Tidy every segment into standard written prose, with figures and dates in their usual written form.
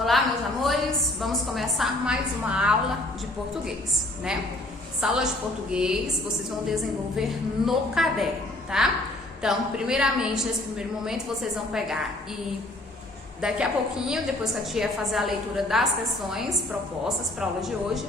Olá, meus amores, vamos começar mais uma aula de português, né? Essa aula de português vocês vão desenvolver no caderno, tá? Então, primeiramente, nesse primeiro momento, vocês vão pegar e daqui a pouquinho, depois que a tia fazer a leitura das questões propostas para a aula de hoje,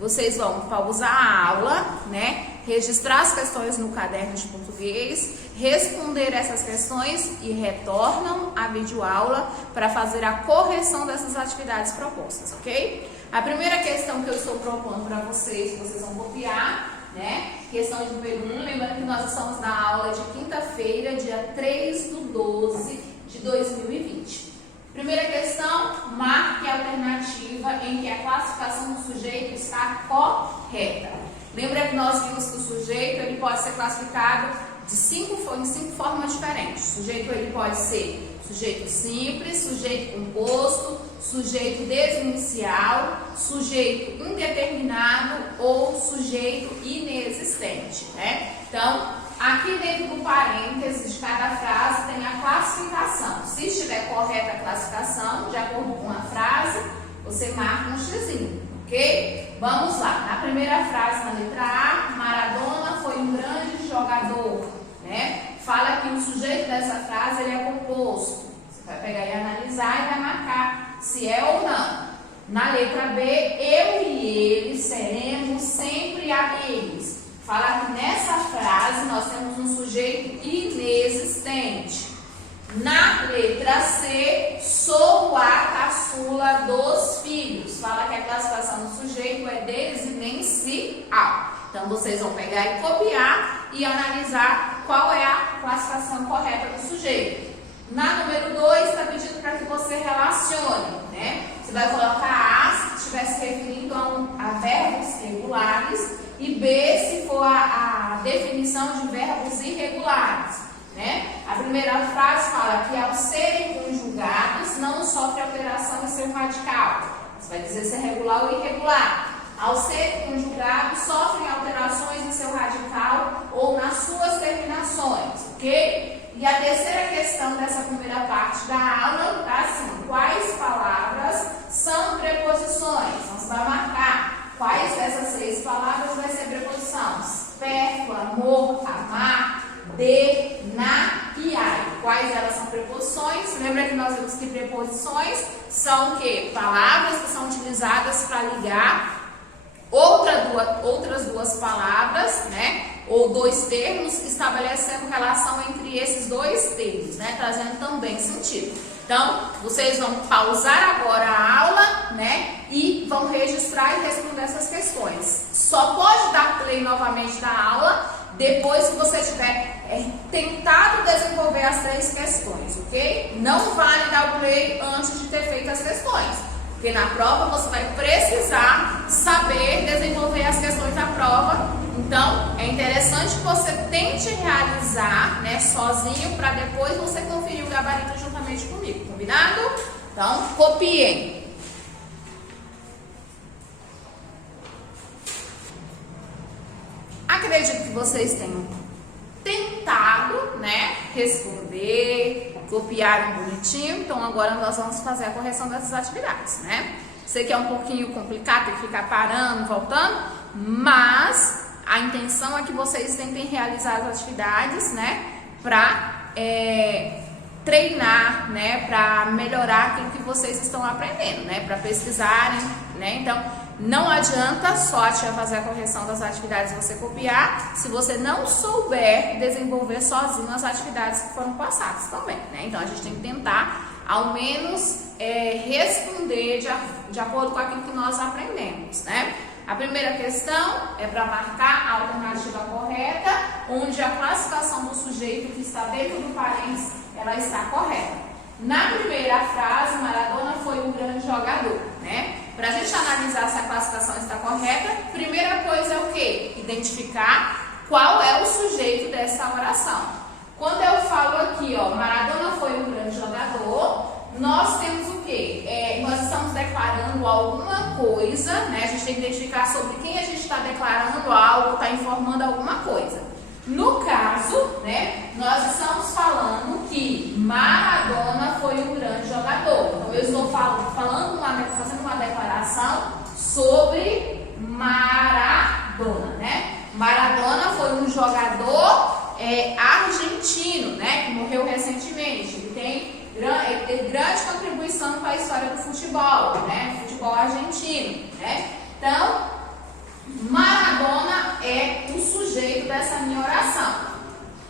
vocês vão pausar a aula, né? Registrar as questões no caderno de português, responder essas questões e retornam à videoaula para fazer a correção dessas atividades propostas, ok? A primeira questão que eu estou propondo para vocês vão copiar, né? Questão de número 1, lembrando que nós estamos na aula de quinta-feira, dia 3/12/2020. Primeira questão, marque a alternativa em que a classificação do sujeito está correta. Lembra que nós vimos que o sujeito ele pode ser classificado em cinco formas diferentes. O sujeito ele pode ser sujeito simples, sujeito composto, sujeito desinicial, sujeito indeterminado ou sujeito inexistente, né? Então, aqui dentro do parênteses de cada frase tem a classificação. Se estiver correta a classificação, de acordo com a frase, você marca um xizinho, ok? Vamos lá. Na primeira frase, na letra A, Maradona foi um grande jogador, né? Fala que o sujeito dessa frase ele é composto. Você vai pegar e analisar e vai marcar se é ou não. Na letra B, eu e ele seremos sempre amigos. Fala que nessa frase nós temos um sujeito inexistente. Na letra C, sou a caçula dos filhos. Fala que a classificação do sujeito é desinicial. Então vocês vão pegar e copiar e analisar qual é a classificação correta do sujeito. Na número 2, está pedindo para que você relacione, né? Você vai colocar A se estiver se referindo a verbos regulares e B se for a definição de verbos irregulares, né? A primeira frase fala que ao serem conjugados não sofre alteração em seu radical. Você vai dizer se é regular ou irregular. Ao serem conjugados sofrem alterações em seu radical ou nas suas terminações, ok? E a terceira questão dessa primeira parte da aula está assim: quais palavras são preposições? Então você vai marcar quais dessas 6 palavras vai ser preposição: perto, amor, amar, de, na e ai. Quais elas são preposições? Lembra que nós vimos que preposições são o quê? Palavras que são utilizadas para ligar outras duas palavras, né? Ou 2 termos, estabelecendo relação entre esses 2 termos, né? Trazendo também sentido. Então, vocês vão pausar agora a aula, né? E vão registrar e responder essas questões. Só pode dar play novamente na aula depois que você tiver tentado desenvolver as 3 questões, ok? Não vale dar o play antes de ter feito as questões, porque na prova você vai precisar saber desenvolver as questões da prova. Então, é interessante que você tente realizar, né, sozinho, para depois você conferir o gabarito juntamente comigo, combinado? Então, copiem. Acredito que vocês tenham tentado, né, responder, copiar bonitinho. Então, agora nós vamos fazer a correção dessas atividades, né? Sei que é um pouquinho complicado, tem que ficar parando, voltando, mas a intenção é que vocês tentem realizar as atividades, né, para treinar, né, para melhorar aquilo que vocês estão aprendendo, né, para pesquisarem, né? Então, não adianta só a tia fazer a correção das atividades e você copiar, se você não souber desenvolver sozinho as atividades que foram passadas também, né? Então, a gente tem que tentar, ao menos, responder de acordo com aquilo que nós aprendemos, né? A primeira questão é para marcar a alternativa correta, onde a classificação do sujeito que está dentro do parênteses, ela está correta. Na primeira frase, Maradona foi um grande jogador, né? Para a gente analisar se a classificação está correta, primeira coisa é o quê? Identificar qual é o sujeito dessa oração. Quando eu falo aqui, ó, Maradona foi um grande jogador, nós temos o quê? Nós estamos declarando alguma coisa, né? A gente tem que identificar sobre quem a gente está declarando algo, está informando alguma coisa. No caso, né, nós estamos falando que Maradona foi um grande jogador. Então, eu estou falando Maradona foi um jogador argentino, né, que morreu recentemente. Ele teve grande contribuição para a história do futebol, né, futebol argentino, né. Então, Maradona é o sujeito dessa minha oração.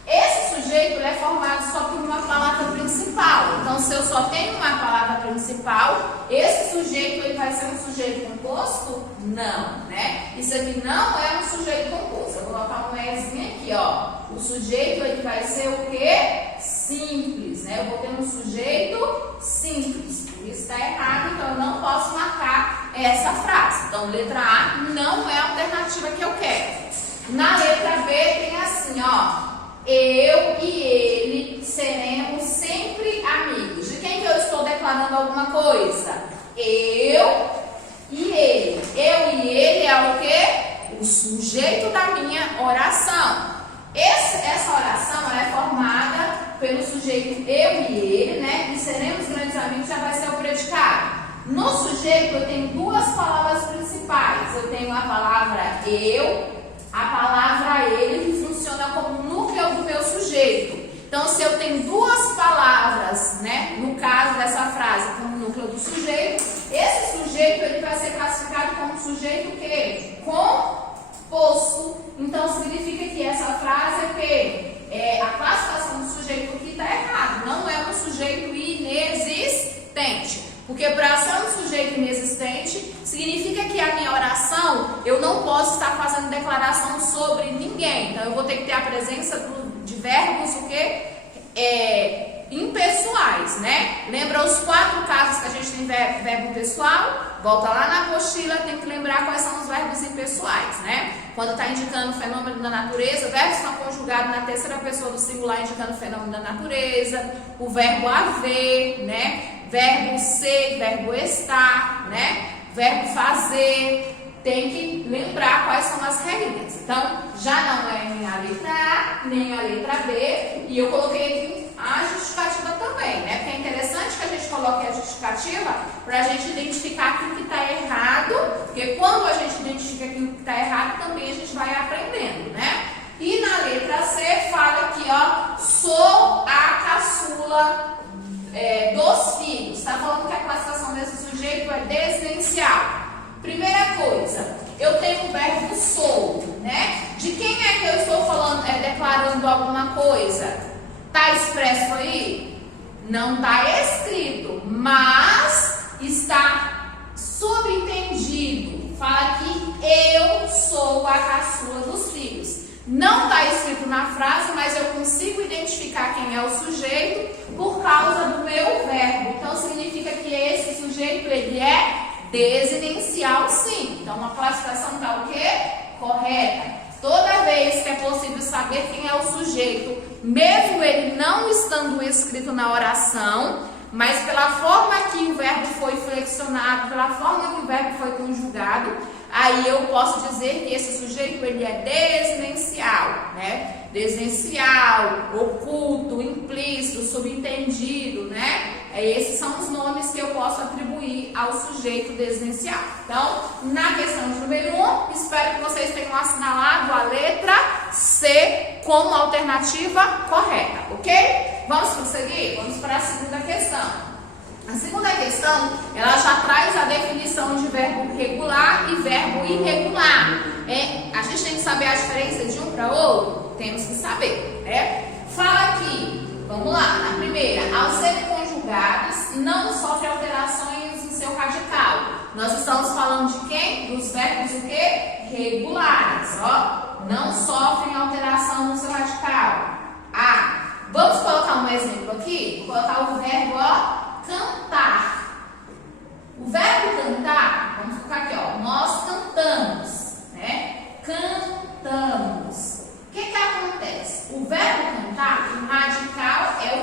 Esse sujeito é formado só por uma palavra principal. Então, se eu só tenho uma palavra principal, esse sujeito ele vai ser um sujeito composto? Não, né? Isso aqui não é um sujeito composto. Eu vou colocar um Ezinho aqui, ó. O sujeito ele vai ser o quê? Simples, né? Eu vou ter um sujeito simples. Por isso está errado, então eu não posso marcar essa frase. Então, letra A não é a alternativa que eu quero. Na letra B tem assim, ó. Eu e ele seremos sempre amigos. De quem que eu estou declarando alguma coisa? Eu e ele. Eu e ele é o quê? O sujeito da minha oração. Essa oração ela é formada pelo sujeito eu e ele, né? E seremos grandes amigos já vai ser o predicado. No sujeito eu tenho duas palavras principais. Eu tenho a palavra eu, a palavra ele, que funciona como núcleo do meu sujeito. Então, se eu tenho duas palavras, né, no caso dessa frase, como núcleo do sujeito, esse sujeito ele vai ser classificado como sujeito o quê? Composto. Então, significa que essa frase é que a classificação do sujeito aqui está errada. Não é um sujeito inexistente. Porque para ser um sujeito inexistente, significa que a minha oração, eu não posso estar fazendo declaração sobre ninguém. Então, eu vou ter que ter a presença de verbos, o quê? Impessoais, né? Lembra os 4 casos que a gente tem verbo pessoal? Volta lá na apostila, tem que lembrar quais são os verbos impessoais, né? Quando está indicando o fenômeno da natureza, verbos estão conjugados na terceira pessoa do singular, indicando o fenômeno da natureza. O verbo haver, né? Verbo ser, verbo estar, né? Verbo fazer. Tem que lembrar quais são as regras. Então, já não é nem a letra A, nem a letra B. E eu coloquei aqui a justificativa também, né? Porque é interessante que a gente coloque a justificativa para a gente identificar aquilo que está errado. Porque quando a gente identifica aquilo que está errado, também a gente vai aprendendo, né? E na letra C, fala aqui, ó, sou a caçula dos filhos. Está falando que a classificação desse sujeito é desinencial. Primeira coisa, eu tenho o verbo sou, né? De quem é que eu estou falando, declarando alguma coisa? Está expresso aí? Não está escrito, mas está subentendido. Fala que eu sou a caçula dos filhos. Não está escrito na frase, mas eu consigo identificar quem é o sujeito por causa do meu verbo. Então, significa que esse sujeito, ele é desinencial, sim. Então, uma classificação está o quê? Correta. Toda vez que é possível saber quem é o sujeito, mesmo ele não estando escrito na oração, mas pela forma que o verbo foi flexionado, pela forma que o verbo foi conjugado, aí eu posso dizer que esse sujeito ele é desinencial, né? Desinencial, oculto, implícito, subentendido, né? Esses são os nomes que eu posso atribuir ao sujeito desinencial. Então, na questão de número 1, espero que vocês tenham assinalado a letra C como alternativa correta, ok? Vamos prosseguir? Vamos para a segunda questão. A segunda questão, ela já traz a definição de verbo regular e verbo irregular. A gente tem que saber a diferença de um para outro? Temos que saber, né? Fala aqui, vamos lá, na primeira, ao serem conjugados, não sofre alterações no seu radical. Nós estamos falando de quem? Dos verbos o quê? Regulares, ó. Não sofrem alteração no seu radical. Vamos colocar um exemplo aqui? Vou colocar o verbo, ó, cantar. O verbo cantar, vamos colocar aqui, ó, nós cantamos, né? Cantamos. O que acontece? O verbo cantar, o radical é o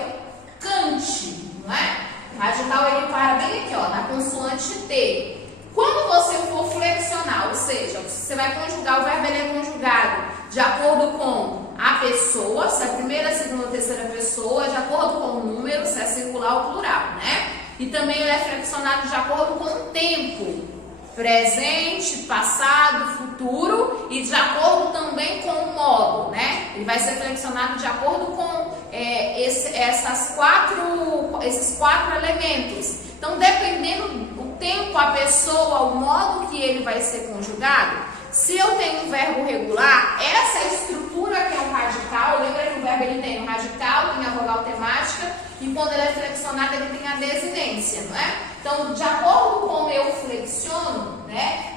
cante, não é? O radical ele para bem aqui, ó, na consoante T. Quando você for flexionar, ou seja, você vai conjugar, o verbo ele é conjugado de acordo com a pessoa, se é a primeira, segunda ou terceira pessoa, de acordo com o número, se é singular ou plural, né? E também ele é flexionado de acordo com o tempo, presente, passado, futuro, e de acordo também com o modo, né? Ele vai ser flexionado de acordo com esses quatro elementos. Então, dependendo do tempo, a pessoa, o modo que ele vai ser conjugado, se eu tenho um verbo regular, essa estrutura que é um radical, lembra que o verbo ele tem um radical, tem a vogal temática, e quando ele é flexionado ele tem a desinência, não é? Então, de acordo com como eu flexiono, né,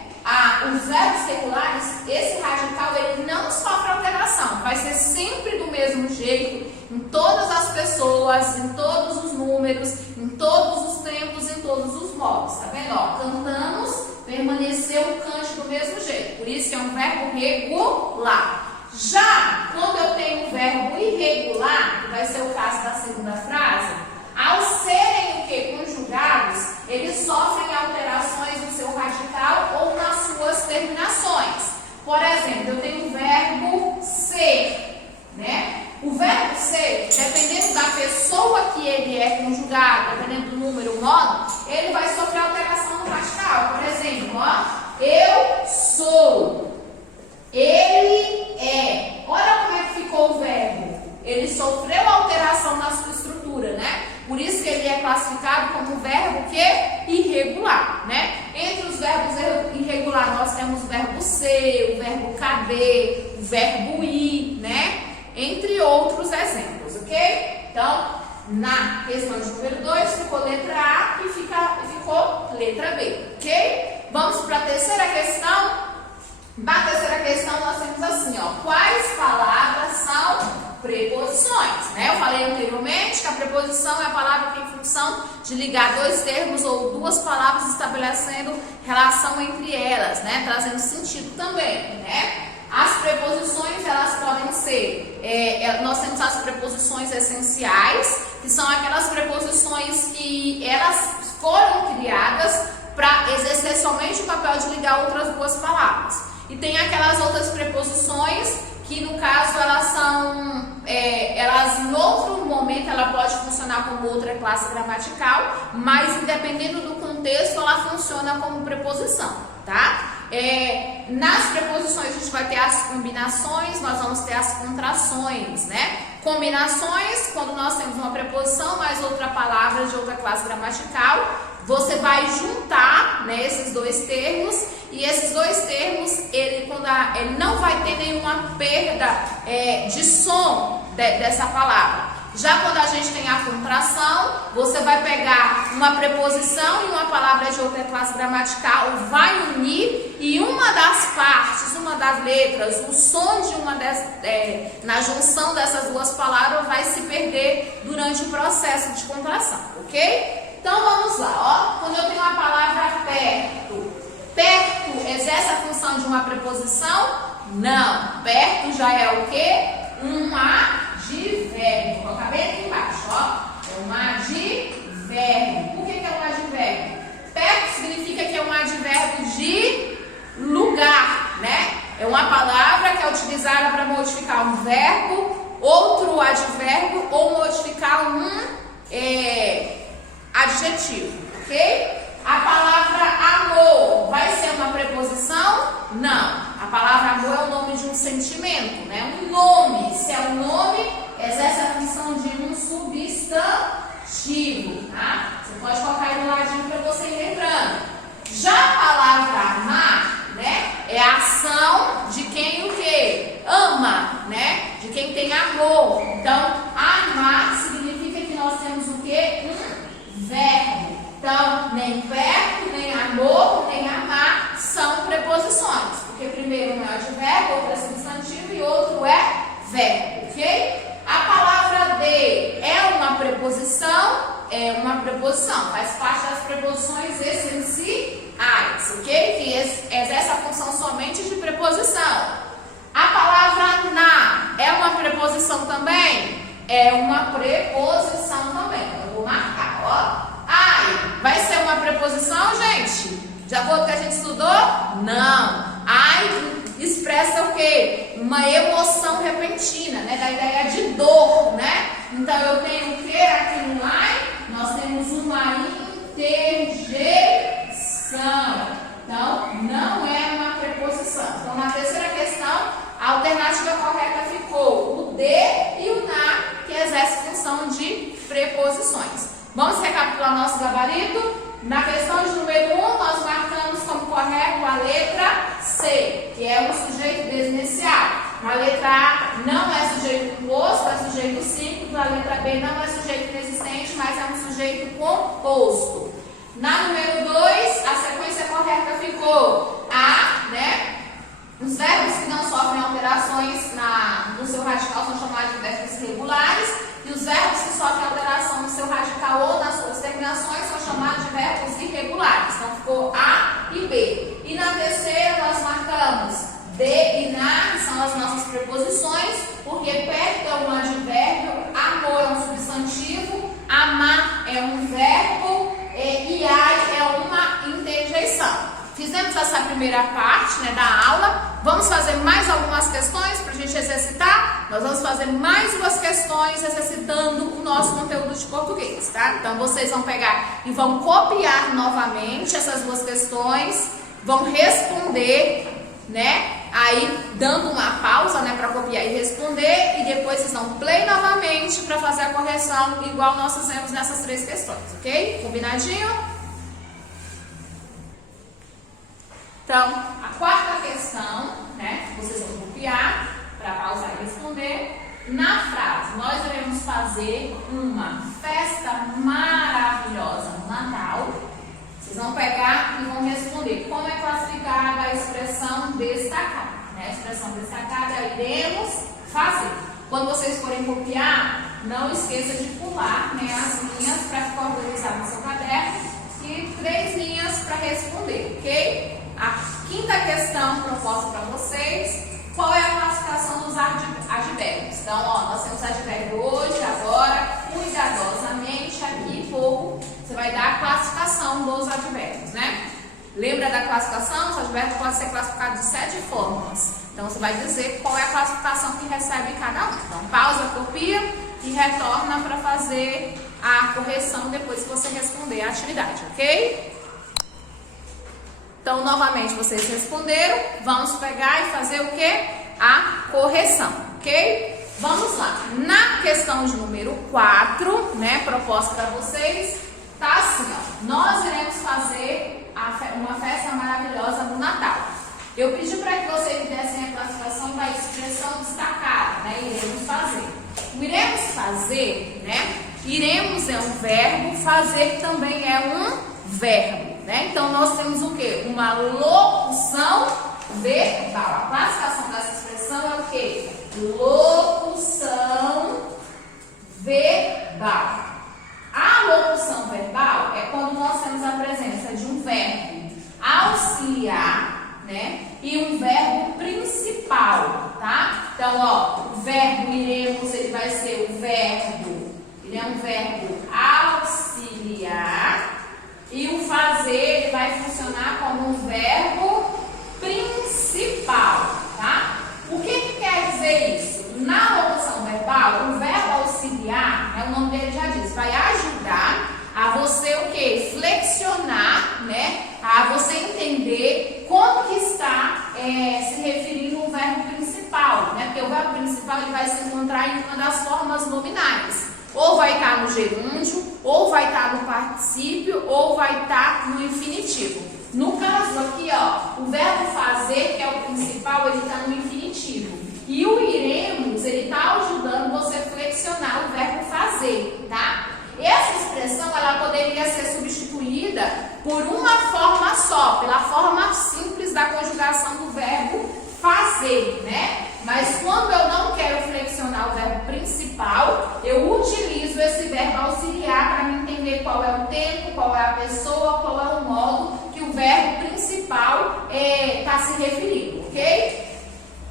os verbos regulares, esse radical ele não sofre alteração, vai ser sempre do mesmo jeito em todas as pessoas, em todos os números, em todos os tempos, em todos os modos, tá vendo? Ó, cantamos, permaneceu o cante do mesmo jeito, por isso que é um verbo regular. Já quando eu tenho um verbo irregular, que vai ser o caso da segunda frase, ao serem o que? Conjugados, eles sofrem alterações no seu radical ou nas suas terminações. Por exemplo, eu tenho o verbo ser, né? O verbo ser, dependendo da pessoa que ele é conjugado, dependendo do número, o modo, ele vai sofrer alteração no radical. Por exemplo, ó, eu sou, ele é. Olha como é que ficou o verbo. Ele sofreu alteração na sua estrutura, né? Por isso que ele é classificado como um verbo que irregular, né? Entre os verbos irregulares nós temos o verbo ser, o verbo caber, o verbo ir, né? Entre outros exemplos, ok? Então, na questão de número 2 ficou letra A e ficou letra B, ok? Vamos para a terceira questão. Na terceira questão nós temos assim, ó, quais palavras são preposições, né? Eu falei anteriormente que a preposição é a palavra que tem função de ligar dois termos ou duas palavras estabelecendo relação entre elas, né? Trazendo sentido também, né? As preposições, elas podem ser, nós temos as preposições essenciais, que são aquelas preposições que elas foram criadas para exercer somente o papel de ligar outras duas palavras. E tem aquelas outras preposições que, no caso, elas são, em outro momento, ela pode funcionar como outra classe gramatical, mas, dependendo do contexto, ela funciona como preposição, tá? Nas preposições, a gente vai ter as combinações, nós vamos ter as contrações, né? Combinações, quando nós temos uma preposição mais outra palavra de outra classe gramatical, você vai juntar, né, esses dois termos, e esses dois termos, ele não vai ter nenhuma perda de som dessa palavra. Já quando a gente tem a contração, você vai pegar uma preposição e uma palavra de outra classe gramatical, vai unir, e uma das partes, uma das letras, o som de na junção dessas duas palavras vai se perder durante o processo de contração, ok? Então vamos lá, ó. Quando eu tenho a palavra perto, perto exerce a função de uma preposição? Não. Perto já é o quê? Um advérbio. Vou colocar bem aqui embaixo, ó. É um advérbio. Por que é um advérbio? Perto significa que é um advérbio de lugar, né? É uma palavra que é utilizada para modificar um verbo, outro advérbio ou modificar um adjetivo, ok? A palavra amor vai ser uma preposição? Não. A palavra amor é o nome de um sentimento, né? Um nome. Se é um nome, exerce a função de um substantivo, tá? Você pode colocar aí no ladinho para você ir lembrando. Já a palavra amar, né? É a ação de quem o quê? Ama, né? De quem tem amor. Então, amar significa que nós temos o quê? Um verbo. Então, nem perto, nem amor, nem amar são preposições. Porque primeiro um é advérbio, outro é substantivo e outro é verbo, ok? A palavra de é uma preposição? É uma preposição, faz parte das preposições essenciais, ok? Que exerce a função somente de preposição. A palavra na é uma preposição também? É uma preposição também. Eu vou marcar, ó. Ai, vai ser uma preposição, gente? De acordo com o que a gente estudou? Não. Ai expressa o quê? Uma emoção repentina, né? Da ideia de dor, né? Então eu tenho o quê aqui no ai? Nós temos uma interjeição. Então, não é uma preposição. preposição. Então, na terceira questão, a alternativa correta ficou o de e o na, que exerce função de preposições. Vamos recapitular nosso gabarito? Na questão de número 1, nós marcamos como correto a letra C, que é um sujeito desinicial. A letra A não é sujeito composto, é sujeito simples. A letra B não é sujeito inexistente, mas é um sujeito composto. Na número 2, a sequência correta ficou A, né? Os verbos que não sofrem alterações no seu radical são chamados de verbos regulares, e os verbos que sofrem alteração no seu radical ou nas suas terminações são chamados de verbos irregulares. Então ficou A e B. E na terceira nós marcamos de e na, que são as nossas preposições, porque perto é um advérbio, amor é um substantivo, amar é um verbo e ai é uma interjeição. Fizemos essa primeira parte, né, da aula. Vamos fazer mais algumas questões para a gente exercitar. Nós vamos fazer mais duas questões exercitando o nosso conteúdo de português, tá? Então vocês vão pegar e vão copiar novamente essas duas questões, vão responder, né? Aí dando uma pausa, né, para copiar e responder, e depois vocês dão play novamente para fazer a correção igual nós fizemos nessas três questões, ok? Combinadinho? Então, a quarta questão, né, vocês vão copiar para pausar e responder. Na frase, nós iremos fazer uma festa maravilhosa no Natal. Vocês vão pegar e vão responder como é classificada a expressão destacada. Né? A expressão destacada iremos fazer. Quando vocês forem copiar, não esqueça de pular, né, as linhas para ficar organizado no seu caderno e 3 linhas para responder, ok? A quinta questão proposta para vocês, qual é a classificação dos advérbios? Então, ó, nós temos advérbio hoje, agora, cuidadosamente, aqui, pouco. Você vai dar a classificação dos advérbios, né? Lembra da classificação? Os advérbios podem ser classificados de 7 formas. Então, você vai dizer qual é a classificação que recebe cada um. Então, pausa, copia e retorna para fazer a correção depois que você responder a atividade, ok? Então, novamente, vocês responderam. Vamos pegar e fazer o quê? A correção, ok? Vamos lá. Na questão de número 4, né, proposta para vocês, tá assim, ó. Nós iremos fazer uma festa maravilhosa no Natal. Eu pedi para que vocês dessem a classificação da expressão destacada, né? Iremos fazer. O iremos fazer, né? Iremos é um verbo, fazer também é um verbo. Né? Então, nós temos o quê? Uma locução verbal. A classificação dessa expressão é o quê? Locução verbal. A locução verbal é quando nós temos a presença de um verbo auxiliar, né? E um verbo principal, tá? Então, ó, o verbo iremos, ele vai ser o verbo, ele é um verbo auxiliar. E o fazer, ele vai funcionar como um verbo principal, tá? O que quer dizer isso? Na locução verbal, o verbo auxiliar, o nome dele já diz, vai ajudar a você o quê? Flexionar, né? A você entender como que está se referindo ao verbo principal, né? Porque o verbo principal, ele vai se encontrar em uma das formas nominais. Ou vai estar no gerúndio, ou vai estar no particípio, ou vai estar no infinitivo. No caso aqui, ó, o verbo fazer, que é o principal, ele está no infinitivo. E o iremos, ele está ajudando você a flexionar o verbo fazer, tá? Essa expressão, ela poderia ser substituída por uma forma só, pela forma simples da conjugação do verbo fazer, né? Mas quando eu não quero flexionar o verbo principal, eu utilizo esse verbo auxiliar para me entender qual é o tempo, qual é a pessoa, qual é o modo que o verbo principal está se referindo, ok?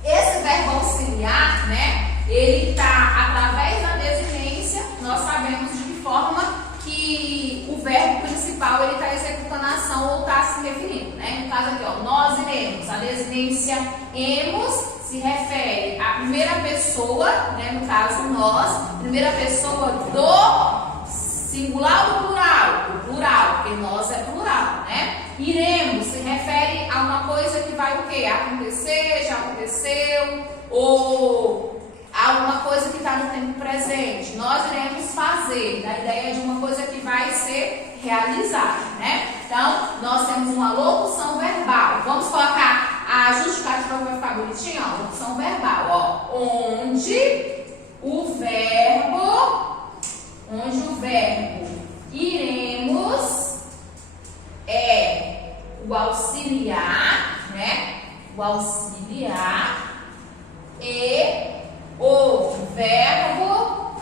Esse verbo auxiliar, né, ele está através da desinência, nós sabemos de que forma que o verbo principal ele está executando a ação ou está se referindo, né? No caso aqui, ó, nós iremos, a desinência emos se refere à primeira pessoa, né, no caso nós, primeira pessoa do Singular ou plural? O plural, porque nós é plural, né? Iremos se refere a uma coisa que vai o quê? Acontecer, já aconteceu, ou alguma coisa que está no tempo presente. Nós iremos fazer, da ideia de uma coisa que vai ser realizada, né? Então, nós temos uma locução verbal. Vamos colocar a justificativa que vai ficar bonitinha, ó, locução verbal, ó, onde o verbo iremos é o auxiliar, né? O auxiliar e o verbo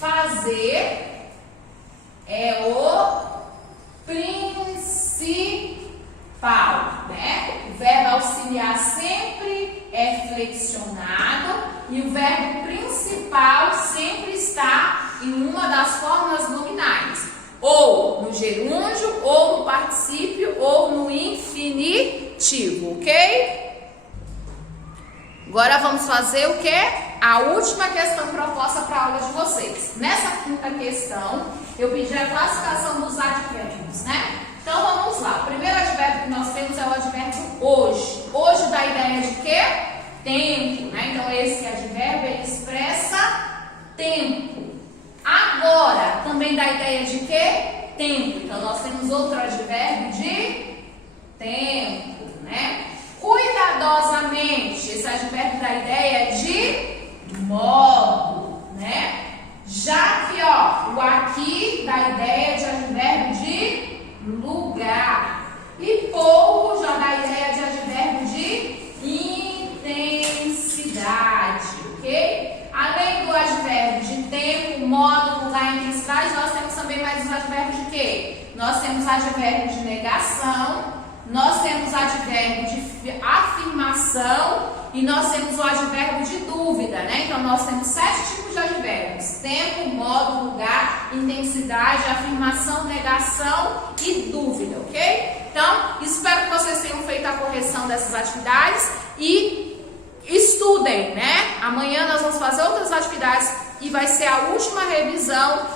fazer é o principal, né? O verbo auxiliar sempre é flexionado e o verbo principal sempre está em uma das formas nominais, ou no gerúndio, ou no particípio, ou no infinitivo, ok? Agora vamos fazer o quê? A última questão proposta para a aula de vocês. Nessa quinta questão, eu pedi a classificação dos advérbios, né? Então vamos lá. O primeiro advérbio que nós temos é o advérbio hoje. Hoje dá a ideia de quê? Tempo, né? Então esse advérbio ele expressa tempo. Agora também dá a ideia de quê? Tempo. Então nós temos outro advérbio de tempo, né? Cuidadosamente, esse advérbio dá a ideia de modo, né? Já que, ó, o aqui dá a ideia de advérbio de lugar. E pouco já dá a ideia de advérbio de intensidade, ok? Além do advérbio de tempo, modo, lugar e intensidade, nós temos também mais os advérbios de quê? Nós temos advérbio de negação, nós temos advérbio de afirmação e nós temos o advérbio de dúvida, né? Então, nós temos 7 tipos de advérbios: tempo, modo, lugar, intensidade, afirmação, negação e dúvida, ok? Então, espero que vocês tenham feito a correção dessas atividades e estudem, né? Amanhã nós vamos fazer outras atividades e vai ser a última revisão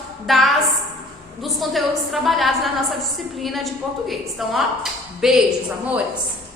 dos conteúdos trabalhados na nossa disciplina de português. Então, ó, beijos, amores!